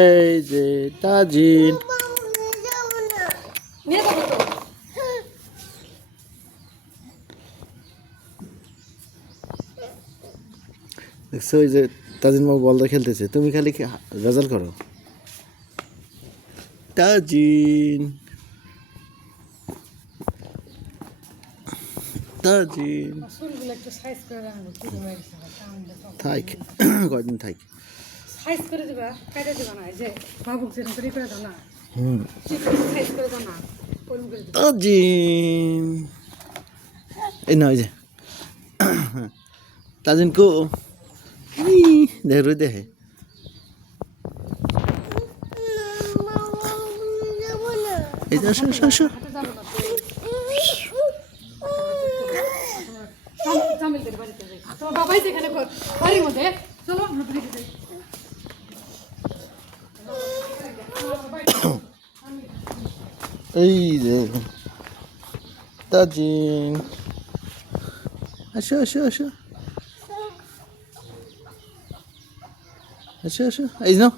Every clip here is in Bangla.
এই যে তাজিন দেখছো ওই যে তাজিন বাবু বলটা খেলতেছে, তুমি খালি গজল করো। তাজিন তাজিন থাক, কয়দিন থাক। সাইজ করে দিবা, কাটে দিবা না, এই যে বাবুক যেরকম করে করে দাও না, সাইজ করে দাও না, ওরকম করে দিবা। তাজিন এই না, ওই যে তাজিন কো দেখ রই দেখে এই যে আসো আসো আসো। জামিলদের বাড়িতে যাই, তোমার বাবাই যেখানে বাড়ির মধ্যে, চলো আমরা বাড়িতে যাই। এই যে তাজিন আসো আসো আসো আসো আসো, এই নাও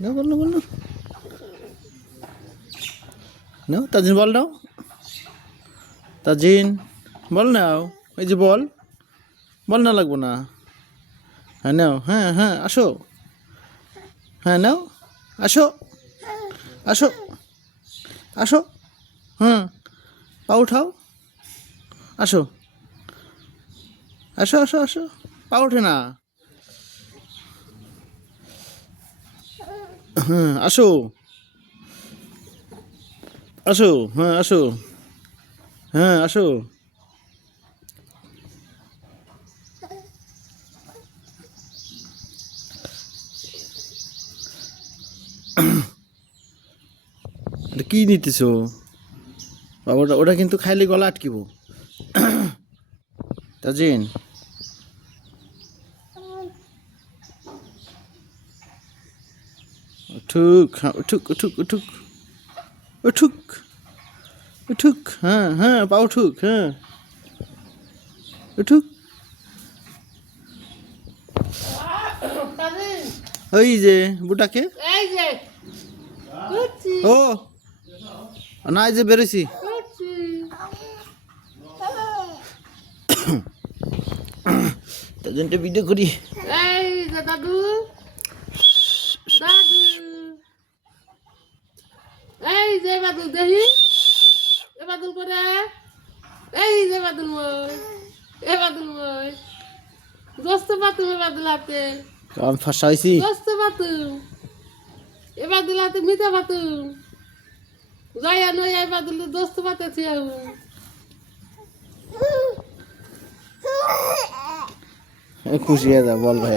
না বল না, বল না, নাও তাজিন বল নাও, তাজিন বল নাও, এই যে বল, বল না লাগবো না, হ্যাঁ নাও, হ্যাঁ হ্যাঁ আসো, হ্যাঁ নাও, আসো আসো আসো, হ্যাঁ পা উঠাও, আসো আসো আসো আসো, পা ওঠে না, হ্যাঁ আসো আসো, হ্যাঁ আসো, হ্যাঁ আসো। এটা কি নিতেছো বাবা? ওটা কিন্তু খাইলে গলা আটকিব। তাজিন উঠুক, হ্যাঁ উঠুক উঠুক উঠুক উঠুক উঠুক, হ্যাঁ হ্যাঁ পা উঠুক, হ্যাঁ উঠুক। ওই যে বুটাকে, ও না, এই যে বেরোছি, তাজিনটা ভিডিও করি। এই যে দাদু, দাদু, এই যে বাদুল দেখি, এ বাদুল করে, এই যে বাদুল মই, এ বাদুল মই, দোস্ত পাতুম, এ বাদুল হাতে, আমি ফাঁসা হয়েছি। দোস্ত পাতুম, এ বাদুল হাতে মিঠা পাতুম, জয়া নই, এ বাদুল দোস্ত পাতেছি আমি। খুশি হয়ে যা বল ভাই।